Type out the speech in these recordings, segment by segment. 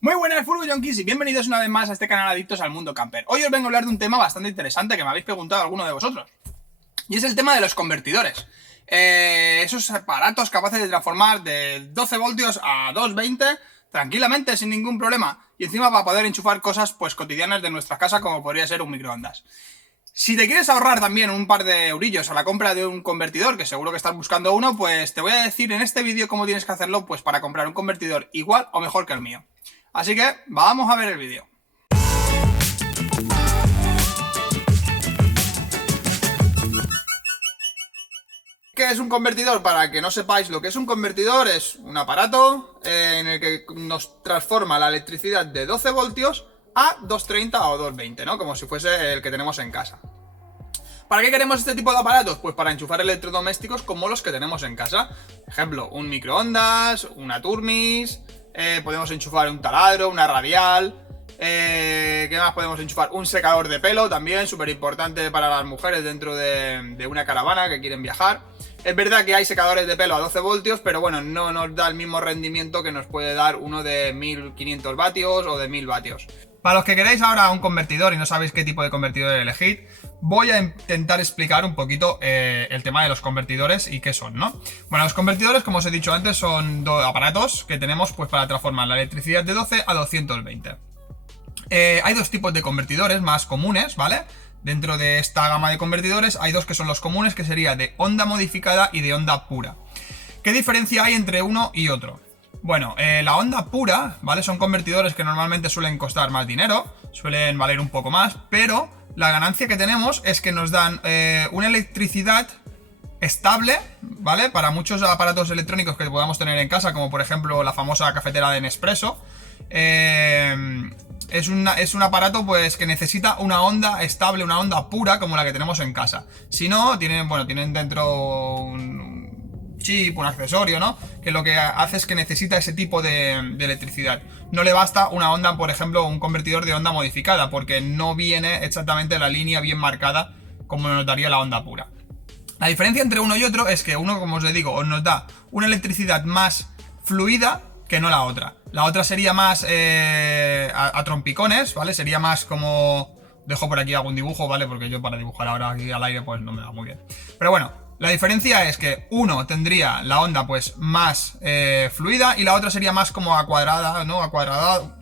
Muy buenas Furbo Junkies y bienvenidos una vez más a este canal Adictos al Mundo Camper. Hoy os vengo a hablar de un tema bastante interesante que me habéis preguntado alguno de vosotros. Y es el tema de los convertidores. Esos aparatos capaces de transformar de 12 voltios a 220 tranquilamente, sin ningún problema. Y encima para poder enchufar cosas pues cotidianas de nuestra casa, como podría ser un microondas. Si te quieres ahorrar también un par de eurillos a la compra de un convertidor, que seguro que estás buscando uno, pues te voy a decir en este vídeo cómo tienes que hacerlo pues para comprar un convertidor igual o mejor que el mío. Así que vamos a ver el vídeo. ¿Qué es un convertidor? Para que no sepáis lo que es un convertidor, es un aparato en el que nos transforma la electricidad de 12 voltios a 230 o 220, ¿no? Como si fuese el que tenemos en casa. ¿Para qué queremos este tipo de aparatos? Pues para enchufar electrodomésticos como los que tenemos en casa. Ejemplo, un microondas, una turmis, podemos enchufar un taladro, una radial. ¿Qué más podemos enchufar? Un secador de pelo también, súper importante para las mujeres dentro de una caravana que quieren viajar. Es verdad que hay secadores de pelo a 12 voltios, pero bueno, no nos da el mismo rendimiento que nos puede dar uno de 1500 vatios o de 1000 vatios. Para los que queréis ahora un convertidor y no sabéis qué tipo de convertidor elegir, voy a intentar explicar un poquito el tema de los convertidores y qué son, ¿no? Bueno, los convertidores, como os he dicho antes, son dos aparatos que tenemos pues para transformar la electricidad de 12 a 220. Hay dos tipos de convertidores más comunes, ¿vale? Dentro de esta gama de convertidores hay dos que son los comunes, que sería de onda modificada y de onda pura. ¿Qué diferencia hay entre uno y otro? Bueno, la onda pura, ¿vale? Son convertidores que normalmente suelen costar más dinero, suelen valer un poco más, pero la ganancia que tenemos es que nos dan una electricidad estable, ¿vale? Para muchos aparatos electrónicos que podamos tener en casa, como por ejemplo la famosa cafetera de Nespresso. Es un aparato pues que necesita una onda estable, una onda pura como la que tenemos en casa. Si no, tienen dentro un chip, un accesorio, ¿no? Que lo que hace es que necesita ese tipo de electricidad. No le basta una onda, por ejemplo, un convertidor de onda modificada, porque no viene exactamente la línea bien marcada como nos daría la onda pura. La diferencia entre uno y otro es que uno, como os digo, nos da una electricidad más fluida que no la otra. La otra sería más a trompicones, ¿vale? Sería más como... Dejo por aquí algún dibujo, ¿vale? Porque yo para dibujar ahora aquí al aire pues no me da muy bien. Pero bueno, la diferencia es que uno tendría la onda pues más fluida y la otra sería más como a cuadrada, ¿no? A cuadrada...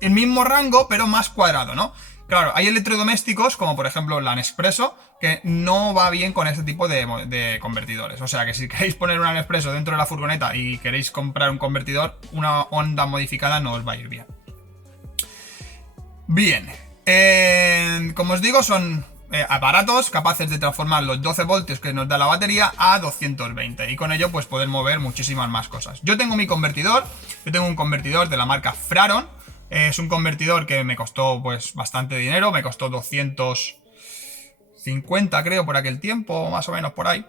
el mismo rango, pero más cuadrado, ¿no? Claro, hay electrodomésticos, como por ejemplo la Nespresso, que no va bien con este tipo de convertidores. O sea que si queréis poner una Nespresso dentro de la furgoneta y queréis comprar un convertidor, una onda modificada no os va a ir bien. Bien, como os digo, son aparatos capaces de transformar los 12 voltios que nos da la batería a 220 y con ello pues poder mover muchísimas más cosas. Yo tengo mi convertidor, yo tengo un convertidor de la marca Fraron. Es un convertidor que me costó pues bastante dinero, me costó 250 creo por aquel tiempo, más o menos por ahí.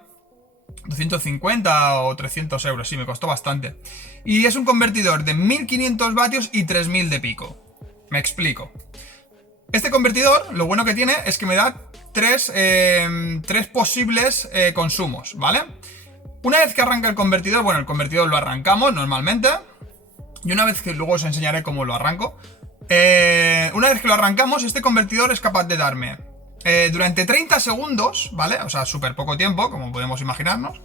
250 o 300 euros, sí, me costó bastante. Y es un convertidor de 1500 vatios y 3000 de pico. Me explico. Este convertidor, lo bueno que tiene es que me da tres posibles consumos, ¿vale? Una vez que arranca el convertidor, bueno, el convertidor lo arrancamos normalmente. Y una vez que luego os enseñaré cómo lo arranco. Una vez que lo arrancamos, este convertidor es capaz de darme durante 30 segundos, ¿vale? O sea, súper poco tiempo, como podemos imaginarnos.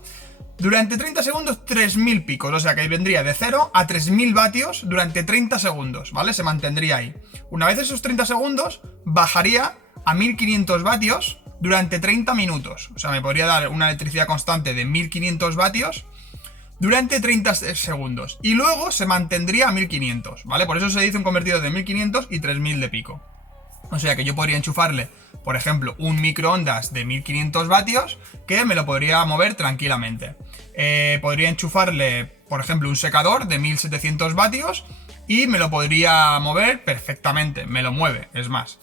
Durante 30 segundos, 3000 picos. O sea, que vendría de 0 a 3000 vatios durante 30 segundos, ¿vale? Se mantendría ahí. Una vez esos 30 segundos, bajaría a 1500 vatios durante 30 minutos. O sea, me podría dar una electricidad constante de 1500 vatios durante 30 segundos. Y luego se mantendría a 1500, ¿vale? Por eso se dice un convertidor de 1500 y 3000 de pico. O sea que yo podría enchufarle, por ejemplo, un microondas de 1500 vatios que me lo podría mover tranquilamente. Podría enchufarle, por ejemplo, un secador de 1700 vatios y me lo podría mover perfectamente. Me lo mueve, es más.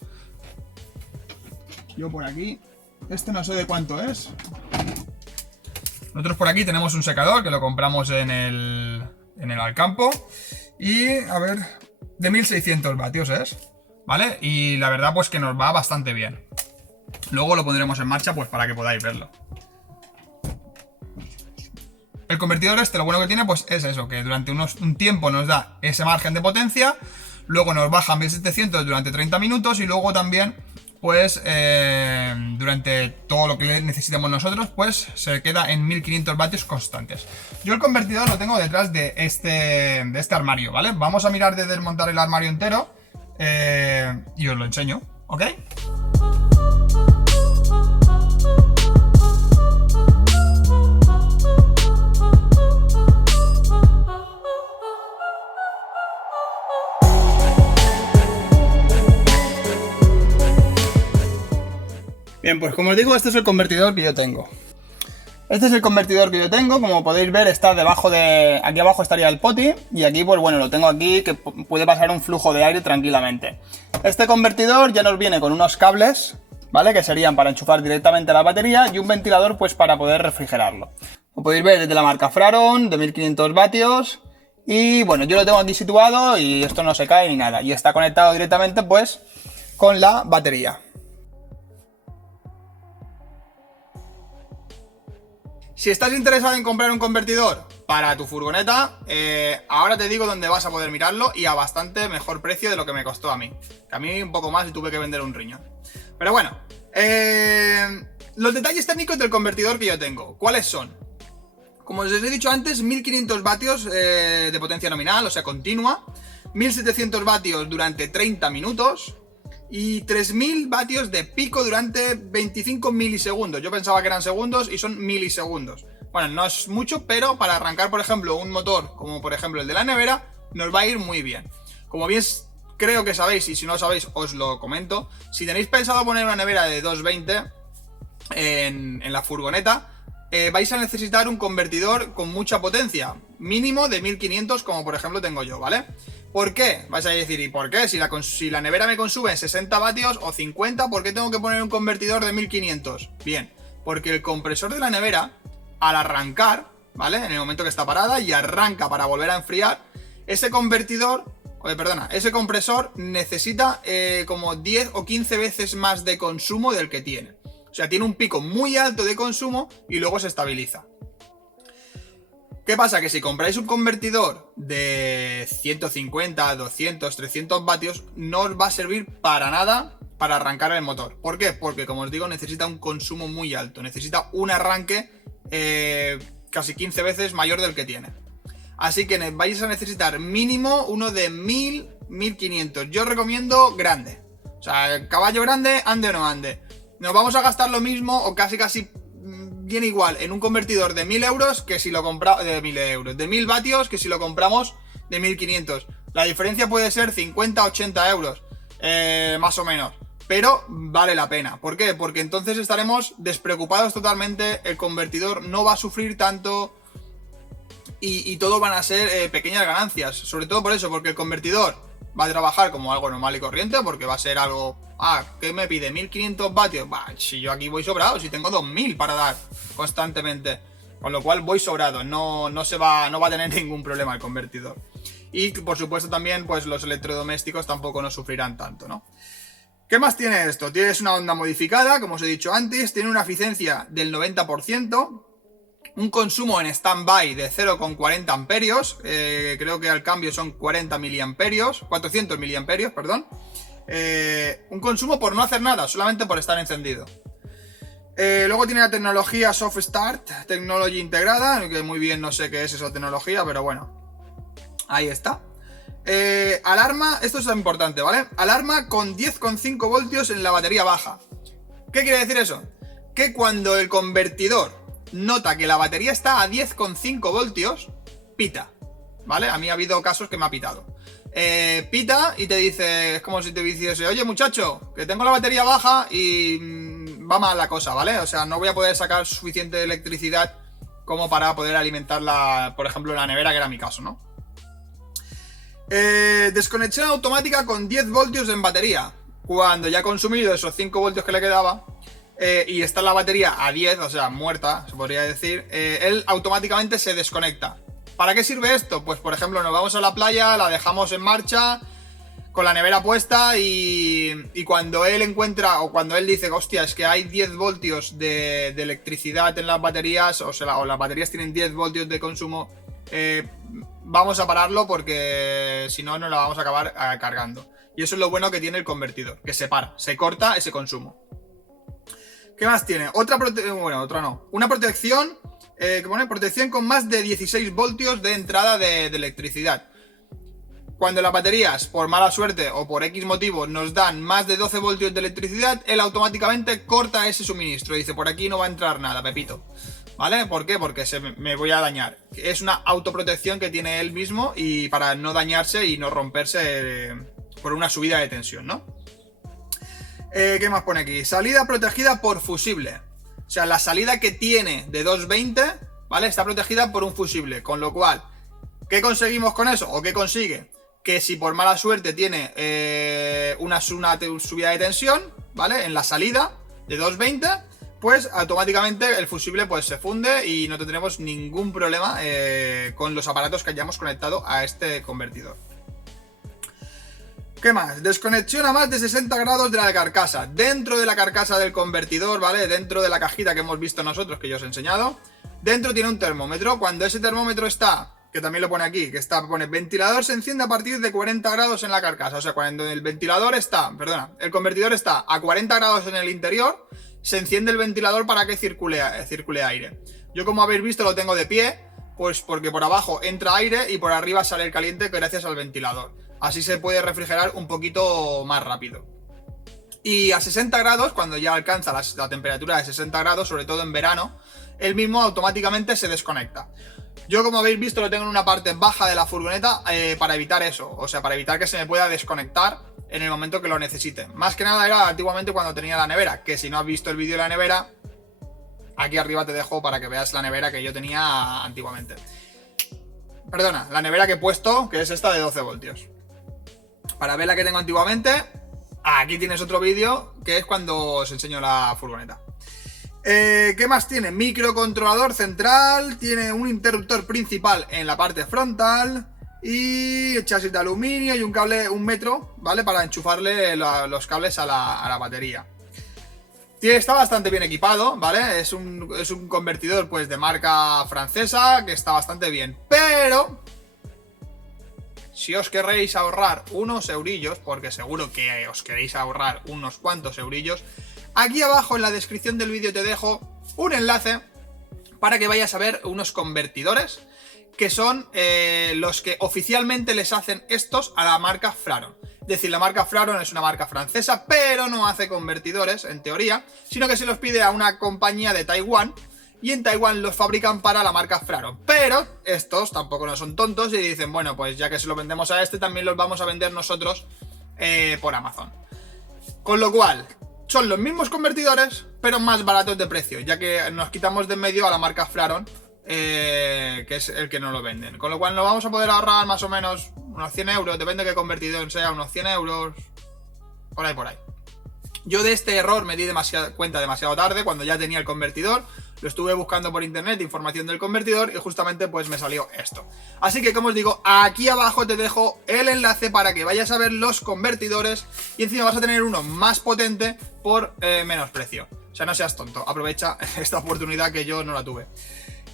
Yo por aquí, este no sé de cuánto es. Nosotros por aquí tenemos un secador que lo compramos en el Alcampo. Y, a ver, de 1600 vatios es, ¿vale? Y la verdad pues que nos va bastante bien. Luego lo pondremos en marcha pues para que podáis verlo. El convertidor este, lo bueno que tiene, pues es eso, que durante un tiempo nos da ese margen de potencia, luego nos baja a 1700 durante 30 minutos y luego también, pues durante todo lo que necesitemos nosotros, pues se queda en 1500 vatios constantes. Yo el convertidor lo tengo detrás de este armario, ¿vale? Vamos a mirar de desmontar el armario entero y os lo enseño, ¿ok? Bien, pues como os digo, este es el convertidor que yo tengo. Este es el convertidor que yo tengo, como podéis ver está debajo de... Aquí abajo estaría el poti y aquí pues bueno, lo tengo aquí que puede pasar un flujo de aire tranquilamente. Este convertidor ya nos viene con unos cables, ¿vale? Que serían para enchufar directamente a la batería y un ventilador pues para poder refrigerarlo. Como podéis ver es de la marca Fraron, de 1500 vatios y bueno, yo lo tengo aquí situado y esto no se cae ni nada y está conectado directamente pues con la batería. Si estás interesado en comprar un convertidor para tu furgoneta, ahora te digo dónde vas a poder mirarlo y a bastante mejor precio de lo que me costó a mí. Que a mí un poco más y tuve que vender un riñón. Pero bueno, los detalles técnicos del convertidor que yo tengo, ¿cuáles son? Como os he dicho antes, 1500 vatios de potencia nominal, o sea, continua, 1700 vatios durante 30 minutos... y 3000 vatios de pico durante 25 milisegundos. Yo pensaba que eran segundos y son milisegundos. Bueno, no es mucho, pero para arrancar, por ejemplo, un motor como por ejemplo el de la nevera, nos va a ir muy bien. Como bien creo que sabéis, y si no lo sabéis os lo comento, si tenéis pensado poner una nevera de 220 en la furgoneta, vais a necesitar un convertidor con mucha potencia, mínimo de 1500 como por ejemplo tengo yo, ¿vale? ¿Por qué? Vais a decir, ¿y por qué? Si la nevera me consume 60 vatios o 50, ¿por qué tengo que poner un convertidor de 1500? Bien, porque el compresor de la nevera, al arrancar, ¿vale? En el momento que está parada y arranca para volver a enfriar, ese ese compresor necesita como 10 o 15 veces más de consumo del que tiene. O sea, tiene un pico muy alto de consumo y luego se estabiliza. ¿Qué pasa? Que si compráis un convertidor de 150, 200, 300 vatios, no os va a servir para nada para arrancar el motor. ¿Por qué? Porque, como os digo, necesita un consumo muy alto. Necesita un arranque casi 15 veces mayor del que tiene. Así que vais a necesitar mínimo uno de 1000, 1500. Yo recomiendo grande. O sea, caballo grande, ande o no ande. Nos vamos a gastar lo mismo o casi bien igual en un convertidor de 1000 euros que si lo compramos de 1000 euros, de 1000 vatios que si lo compramos de 1500. La diferencia puede ser 50, 80 euros, más o menos, pero vale la pena. ¿Por qué? Porque entonces estaremos despreocupados totalmente, el convertidor no va a sufrir tanto y todo van a ser pequeñas ganancias, sobre todo por eso, porque el convertidor va a trabajar como algo normal y corriente, porque va a ser algo... ¿qué me pide? 1500 vatios. Si yo aquí voy sobrado, si tengo 2000 para dar constantemente. Con lo cual voy sobrado, no va a tener ningún problema el convertidor. Y por supuesto también, pues los electrodomésticos tampoco nos sufrirán tanto, ¿no? ¿Qué más tiene esto? Tienes una onda modificada, como os he dicho antes, tiene una eficiencia del 90%, un consumo en stand-by de 0,40 amperios, creo que al cambio son 400 miliamperios, perdón. Un consumo por no hacer nada, solamente por estar encendido. Luego tiene la tecnología Soft Start Technology integrada, que muy bien no sé qué es esa tecnología, pero bueno, ahí está. Alarma, esto es importante, ¿vale? Alarma con 10,5 voltios en la batería baja. ¿Qué quiere decir eso? Que cuando el convertidor nota que la batería está a 10,5 voltios, pita, ¿vale? A mí ha habido casos que me ha pitado. Pita y te dice, es como si te dijese, oye muchacho, que tengo la batería baja y va mal la cosa, ¿vale? O sea, no voy a poder sacar suficiente electricidad como para poder alimentar por ejemplo, la nevera, que era mi caso, ¿no? Desconexión automática con 10 voltios en batería. Cuando ya ha consumido esos 5 voltios que le quedaba y está la batería a 10, o sea, muerta, se podría decir, él automáticamente se desconecta. ¿Para qué sirve esto? Pues por ejemplo nos vamos a la playa, la dejamos en marcha, con la nevera puesta y cuando él encuentra o cuando él dice, hostia, es que hay 10 voltios de electricidad en las baterías, o las baterías tienen 10 voltios de consumo, vamos a pararlo porque si no, no la vamos a acabar cargando. Y eso es lo bueno que tiene el convertidor, que se para, se corta ese consumo. ¿Qué más tiene? Una protección que pone protección con más de 16 voltios de entrada de electricidad. Cuando las baterías, por mala suerte o por X motivo, nos dan más de 12 voltios de electricidad, él automáticamente corta ese suministro. Dice, por aquí no va a entrar nada, Pepito. ¿Vale? ¿Por qué? Porque me voy a dañar. Es una autoprotección que tiene él mismo y para no dañarse y no romperse por una subida de tensión, ¿no? ¿Qué más pone aquí? Salida protegida por fusible. O sea, la salida que tiene de 220, ¿vale? Está protegida por un fusible. Con lo cual, ¿qué conseguimos con eso? ¿O qué consigue? Que si por mala suerte tiene una subida de tensión, ¿vale? En la salida de 220, pues automáticamente el fusible pues se funde y no tendremos ningún problema con los aparatos que hayamos conectado a este convertidor. ¿Qué más? Desconexión a más de 60 grados de la carcasa. Dentro de la carcasa del convertidor, ¿vale? Dentro de la cajita que hemos visto nosotros, que yo os he enseñado, dentro tiene un termómetro. Cuando ese termómetro está, que también lo pone aquí, que está, pone ventilador se enciende a partir de 40 grados en la carcasa. O sea, cuando el convertidor está a 40 grados en el interior, se enciende el ventilador para que circule aire. Yo, como habéis visto, lo tengo de pie, pues porque por abajo entra aire y por arriba sale el caliente gracias al ventilador. Así se puede refrigerar un poquito más rápido. Y a 60 grados, cuando ya alcanza la temperatura de 60 grados, sobre todo en verano, el mismo automáticamente se desconecta. Yo, como habéis visto, lo tengo en una parte baja de la furgoneta para evitar eso. O sea, para evitar que se me pueda desconectar en el momento que lo necesite. Más que nada era antiguamente cuando tenía la nevera, que si no has visto el vídeo de la nevera, aquí arriba te dejo para que veas la nevera que yo tenía antiguamente. Perdona, la nevera que he puesto, que es esta de 12 voltios. Para ver la que tengo antiguamente, aquí tienes otro vídeo, que es cuando os enseño la furgoneta. ¿Qué más tiene? Microcontrolador central, tiene un interruptor principal en la parte frontal y chasis de aluminio y un cable, 1 metro, ¿vale? Para enchufarle los cables a la batería. Está bastante bien equipado, ¿vale? Es un convertidor pues de marca francesa que está bastante bien, pero si os queréis ahorrar unos eurillos, porque seguro que os queréis ahorrar unos cuantos eurillos, aquí abajo en la descripción del vídeo te dejo un enlace para que vayas a ver unos convertidores que son los que oficialmente les hacen estos a la marca Fraron. Es decir, la marca Fraron es una marca francesa, pero no hace convertidores, en teoría, sino que se los pide a una compañía de Taiwán, y en Taiwán los fabrican para la marca Fraron. Pero estos tampoco no son tontos y dicen, bueno, pues ya que se lo vendemos a este, también los vamos a vender nosotros por Amazon. Con lo cual, son los mismos convertidores, pero más baratos de precio, ya que nos quitamos de en medio a la marca Fraron, que es el que nos lo venden. Con lo cual nos vamos a poder ahorrar más o menos unos 100 euros, depende de qué convertidor sea, unos 100 euros, por ahí. Yo de este error me di cuenta demasiado tarde, cuando ya tenía el convertidor. Lo estuve buscando por internet, información del convertidor, y justamente pues me salió esto. Así que, como os digo, aquí abajo te dejo el enlace para que vayas a ver los convertidores y encima vas a tener uno más potente por menos precio. O sea, no seas tonto, aprovecha esta oportunidad que yo no la tuve.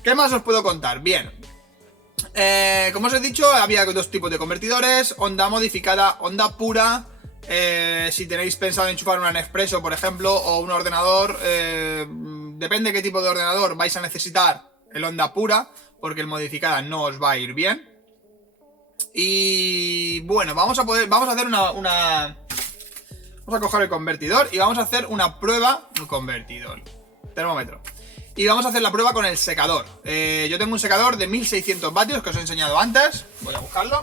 ¿Qué más os puedo contar? Bien, como os he dicho, había 2 tipos de convertidores: onda modificada, onda pura. Si tenéis pensado enchufar una Nespresso, por ejemplo, o un ordenador, depende de qué tipo de ordenador vais a necesitar el onda pura, porque el modificada no os va a ir bien. Y bueno, vamos a hacer vamos a coger el convertidor y vamos a hacer una prueba. Un convertidor, termómetro. Y vamos a hacer la prueba con el secador. Yo tengo un secador de 1600 vatios que os he enseñado antes. Voy a buscarlo.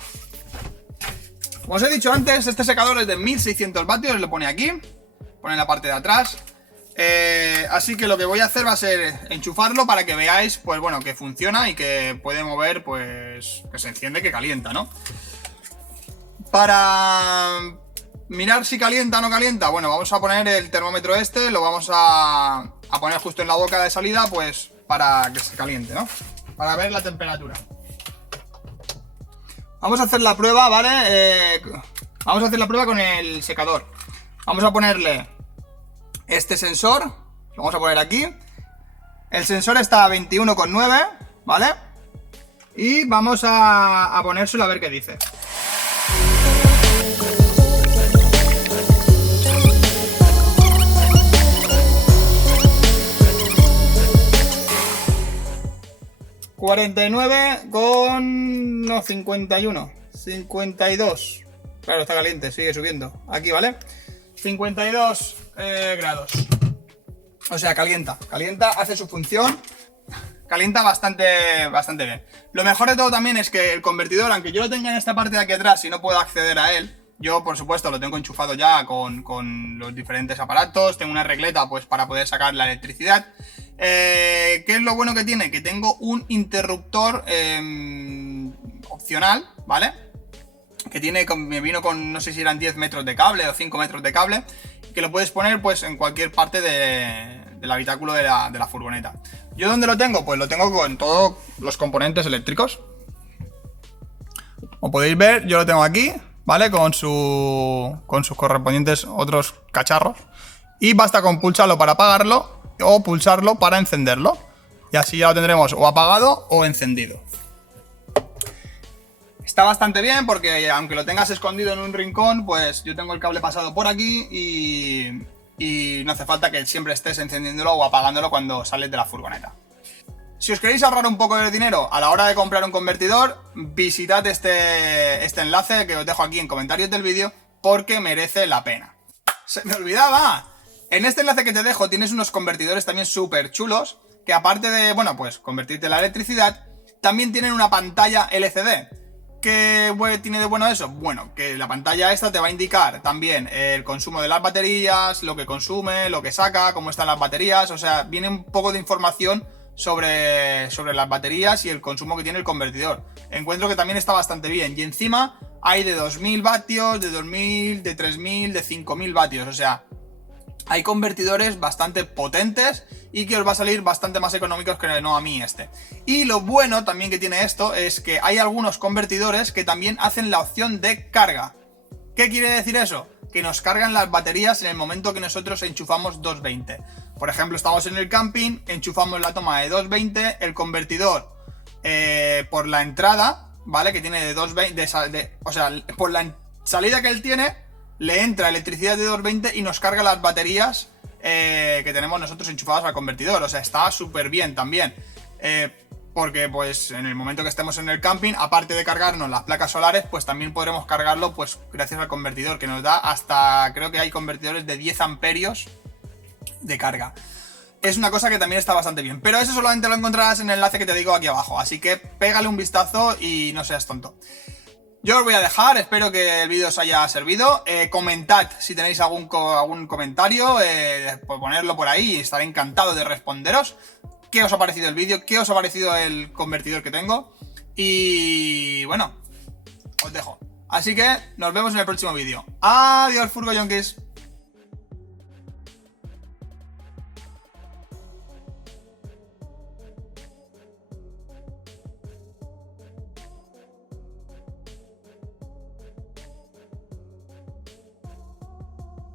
Como os he dicho antes, este secador es de 1600 vatios, lo pone aquí, pone en la parte de atrás. Así que lo que voy a hacer va a ser enchufarlo para que veáis, pues bueno, que funciona y que puede mover, pues que se enciende, que calienta, ¿no? Para mirar si calienta o no calienta, bueno, vamos a poner el termómetro este, lo vamos a poner justo en la boca de salida, pues para que se caliente, ¿no? Para ver la temperatura. Vamos a hacer la prueba, ¿vale? Vamos a hacer la prueba con el secador. Vamos a ponerle este sensor, lo vamos a poner aquí. El sensor está a 21,9, ¿vale? Y vamos a ponérselo a ver qué dice. No, 51, 52. Claro, está caliente, sigue subiendo. Aquí, ¿vale? 52 grados. O sea, calienta, hace su función. Calienta bastante bien. Lo mejor de todo también es que el convertidor, aunque yo lo tenga en esta parte de aquí atrás y no puedo acceder a él, yo por supuesto lo tengo enchufado ya con los diferentes aparatos. Tengo una regleta pues para poder sacar la electricidad. ¿Qué es lo bueno que tiene? Que tengo un interruptor opcional, ¿vale? Que me vino con, no sé si eran 10 metros de cable o 5 metros de cable, que lo puedes poner pues en cualquier parte del habitáculo de la furgoneta. ¿Yo dónde lo tengo? Pues lo tengo con todos los componentes eléctricos. Como podéis ver, yo lo tengo aquí, ¿vale? Con sus correspondientes otros cacharros. Y basta con pulsarlo para apagarlo o pulsarlo para encenderlo. Y así ya lo tendremos o apagado o encendido. Está bastante bien porque aunque lo tengas escondido en un rincón, pues yo tengo el cable pasado por aquí y no hace falta que siempre estés encendiéndolo o apagándolo cuando sales de la furgoneta. Si os queréis ahorrar un poco de dinero a la hora de comprar un convertidor, visitad este enlace que os dejo aquí en comentarios del vídeo porque merece la pena. ¡Se me olvidaba! En este enlace que te dejo tienes unos convertidores también súper chulos que aparte de, bueno, pues convertirte la electricidad, también tienen una pantalla LCD. ¿Qué tiene de bueno eso? Bueno, que la pantalla esta te va a indicar también el consumo de las baterías, lo que consume, lo que saca, cómo están las baterías, o sea, viene un poco de información sobre las baterías y el consumo que tiene el convertidor. Encuentro que también está bastante bien y encima hay de 2000 vatios, de 2000, de 3000, de 5000 vatios, o sea, hay convertidores bastante potentes y que os va a salir bastante más económicos que no a mí este. Y lo bueno también que tiene esto es que hay algunos convertidores que también hacen la opción de carga. ¿Qué quiere decir eso? Que nos cargan las baterías en el momento que nosotros enchufamos 220. Por ejemplo, estamos en el camping, enchufamos la toma de 220, el convertidor por la entrada, ¿vale? Que tiene de 220, o sea, por la salida que él tiene, le entra electricidad de 220 y nos carga las baterías que tenemos nosotros enchufadas al convertidor. O sea, está súper bien también. Porque pues en el momento que estemos en el camping, aparte de cargarnos las placas solares, pues también podremos cargarlo pues gracias al convertidor, que nos da hasta, creo que hay convertidores de 10 amperios de carga. Es una cosa que también está bastante bien. Pero eso solamente lo encontrarás en el enlace que te digo aquí abajo. Así que pégale un vistazo y no seas tonto. Yo os voy a dejar, espero que el vídeo os haya servido. Comentad si tenéis algún comentario, pues ponerlo por ahí y estaré encantado de responderos. ¿Qué os ha parecido el vídeo? ¿Qué os ha parecido el convertidor que tengo? Y bueno, os dejo. Así que nos vemos en el próximo vídeo. Adiós, Furgo Yonkis.